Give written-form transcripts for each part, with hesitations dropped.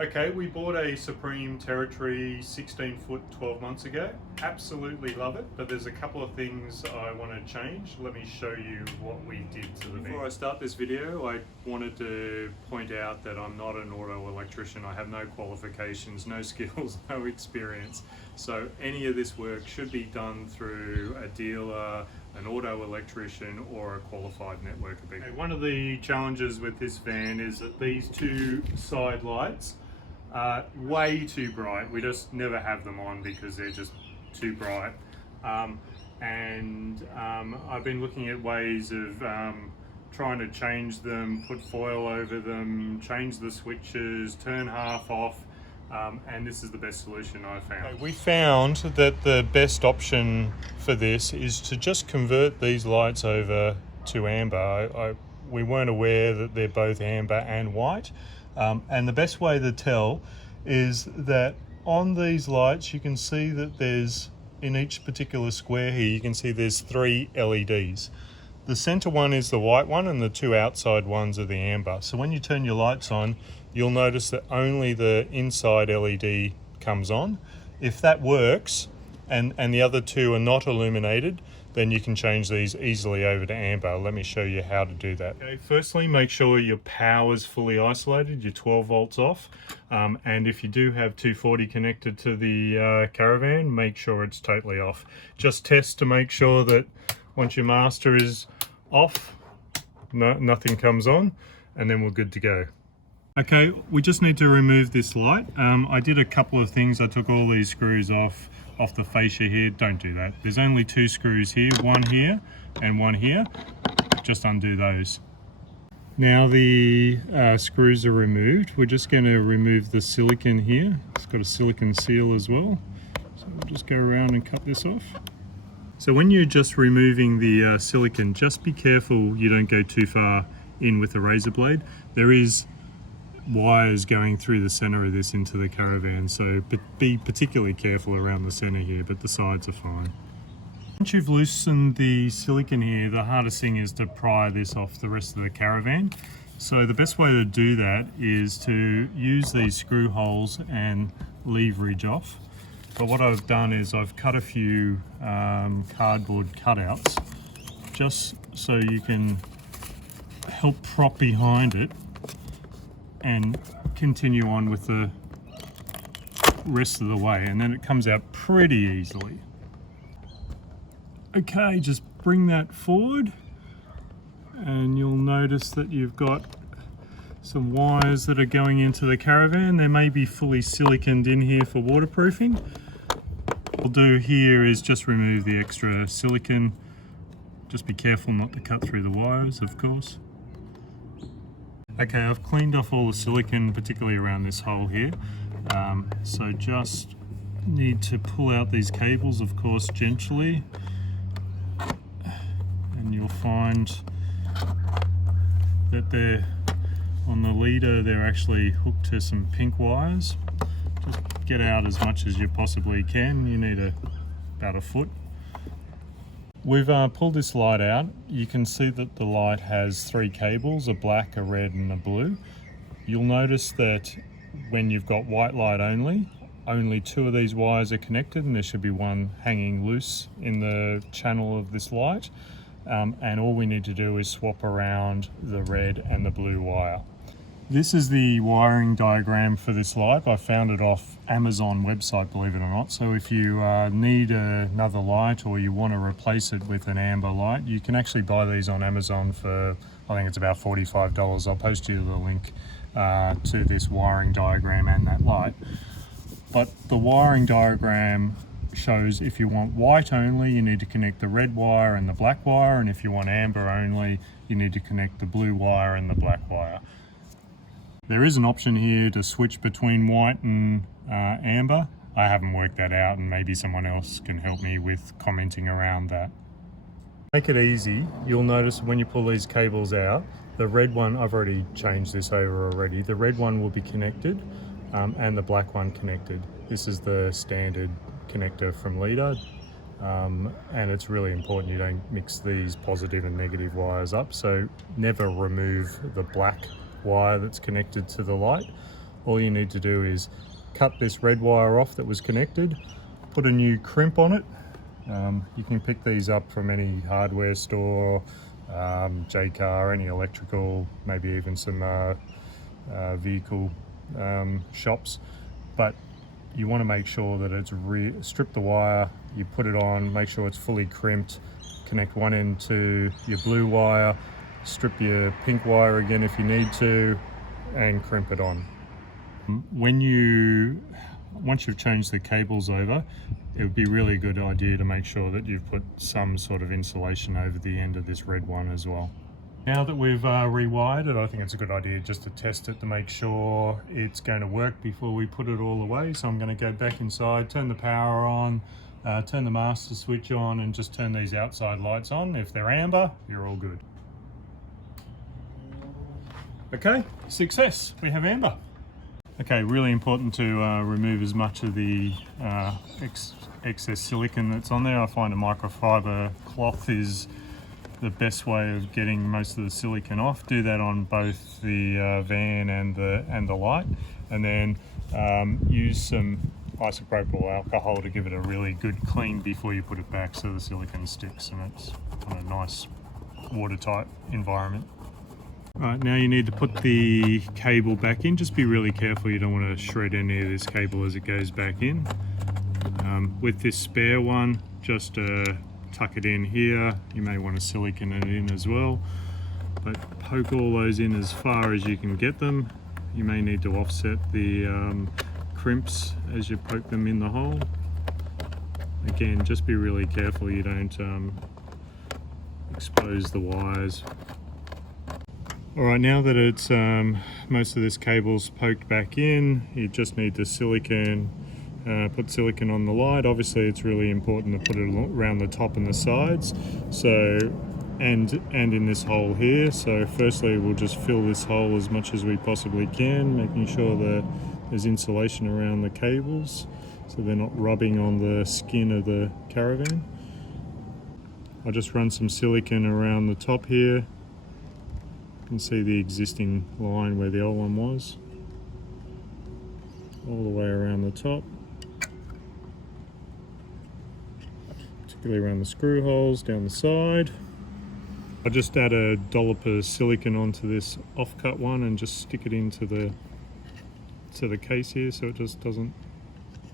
Okay, we bought a Supreme Territory 16 foot 12 months ago. Absolutely love it, but there's a couple of things I want to change. Let me show you what we did to the van. Before I start this video, I wanted to point out that I'm not an auto electrician. I have no qualifications, no skills, no experience. So any of this work should be done through a dealer, an auto electrician, or a qualified network of people. One of the challenges with this van is that these two side lights are way too bright. We just never have them on because they're just too bright. I've been looking at ways of trying to change them, put foil over them, change the switches, turn half off, and this is the best solution I've found. We found that the best option for this is to just convert these lights over to amber. We weren't aware that they're both amber and white. And the best way to tell is that on these lights you can see that there's, in each particular square here, you can see there's 3 LEDs. The center one is the white one and the 2 outside ones are the amber. So when you turn your lights on, you'll notice that only the inside LED comes on. If that works and the other 2 are not illuminated, then you can change these easily over to amber. Let me show you how to do that. Okay, firstly, make sure your power is fully isolated, your 12 volts off. And if you do have 240 connected to the Caravan, make sure it's totally off. Just test to make sure that once your master is off, nothing comes on, and then we're good to go. Okay, we just need to remove this light. I did a couple of things. I took all these screws off the fascia here. Don't do that. There's only 2 screws here, one here and one here. Just undo those. Now the screws are removed. We're just going to remove the silicon here. It's got a silicon seal as well. So we'll just go around and cut this off. So when you're just removing the silicon, just be careful you don't go too far in with the razor blade. There is wires going through the center of this into the Caravan, so be particularly careful around the center here, but the sides are fine. Once you've loosened the silicon here, the hardest thing is to pry this off the rest of the Caravan. So the best way to do that is to use these screw holes and leverage off. But what I've done is I've cut a few cardboard cutouts just so you can help prop behind it and continue on with the rest of the way, and then it comes out pretty easily. Okay, just bring that forward and you'll notice that you've got some wires that are going into the Caravan. They may be fully siliconed in here for waterproofing. What we'll do here is just remove the extra silicone. Just be careful not to cut through the wires, of course. Okay, I've cleaned off all the silicone, particularly around this hole here. So just need to pull out these cables, of course, gently. And you'll find that they're on the leader, they're actually hooked to some pink wires. Just get out as much as you possibly can. You need about a foot. We've pulled this light out. You can see that the light has 3 cables, a black, a red and a blue. You'll notice that when you've got white light only 2 of these wires are connected, and there should be one hanging loose in the channel of this light. And all we need to do is swap around the red and the blue wire. This is the wiring diagram for this light. I found it off Amazon website, believe it or not. So if you need another light or you want to replace it with an amber light, you can actually buy these on Amazon for, I think it's about $45. I'll post you the link to this wiring diagram and that light. But the wiring diagram shows if you want white only, you need to connect the red wire and the black wire, and if you want amber only, you need to connect the blue wire and the black wire. There is an option here to switch between white and amber. I haven't worked that out, and maybe someone else can help me with commenting around that. Make it easy, you'll notice when you pull these cables out, the red one, I've already changed this over already, the red one will be connected and the black one connected. This is the standard connector from Leader, and it's really important you don't mix these positive and negative wires up, so never remove the black wire that's connected to the light. all you need to do is cut this red wire off that was connected, put a new crimp on it. You can pick these up from any hardware store, J-Car, any electrical, maybe even some vehicle shops. But you want to make sure that it's strip the wire, you put it on, make sure it's fully crimped, connect one end to your blue wire, strip your pink wire again if you need to, and crimp it on. Once you've changed the cables over, it would be really a good idea to make sure that you've put some sort of insulation over the end of this red one as well. Now that we've rewired it, I think it's a good idea just to test it to make sure it's going to work before we put it all away. So I'm going to go back inside, turn the power on, turn the master switch on, and just turn these outside lights on. If they're amber, you're all good. Okay, success, we have amber. Okay, really important to remove as much of the excess silicone that's on there. I find a microfiber cloth is the best way of getting most of the silicone off. Do that on both the van and the light, and then use some isopropyl alcohol to give it a really good clean before you put it back so the silicone sticks and it's on a nice watertight environment. Right, now you need to put the cable back in. Just be really careful, you don't want to shred any of this cable as it goes back in. With this spare one, just tuck it in here. You may want to silicone it in as well, but poke all those in as far as you can get them. You may need to offset the crimps as you poke them in the hole. Again, just be really careful you don't expose the wires. Alright, now that it's most of this cable's poked back in, you just need to put silicone on the light. Obviously it's really important to put it around the top and the sides, so and in this hole here. So firstly we'll just fill this hole as much as we possibly can, making sure that there's insulation around the cables so they're not rubbing on the skin of the Caravan. I'll just run some silicone around the top here. You can see the existing line where the old one was, all the way around the top, particularly around the screw holes down the side. I just add a dollop of silicone onto this offcut one and just stick it into the case here so it just doesn't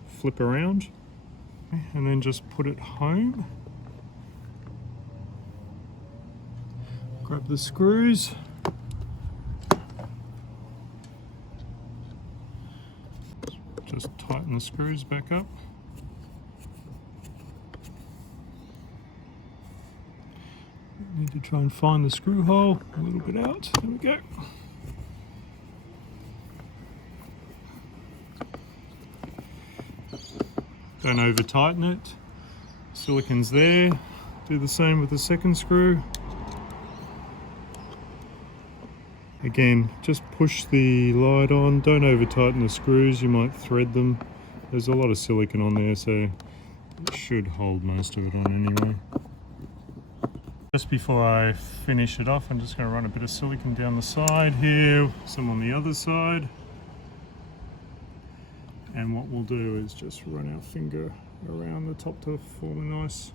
flip around, and then just put it home. Grab the screws. Just tighten the screws back up. Need to try and find the screw hole a little bit out. There we go. Don't over tighten it. Silicone's there. Do the same with the second screw. Again, just push the light on, don't over tighten the screws, you might thread them. There's a lot of silicone on there, so it should hold most of it on anyway. Just before I finish it off, I'm just going to run a bit of silicone down the side here, some on the other side. And what we'll do is just run our finger around the top to form a nice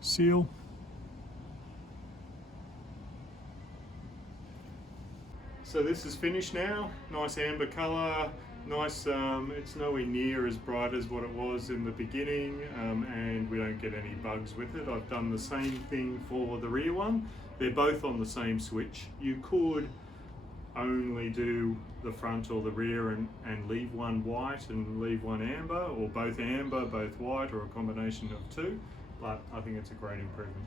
seal. So this is finished now, nice amber colour, nice, it's nowhere near as bright as what it was in the beginning, and we don't get any bugs with it. I've done the same thing for the rear one. They're both on the same switch. You could only do the front or the rear and leave one white and leave one amber, or both amber, both white, or a combination of two, but I think it's a great improvement.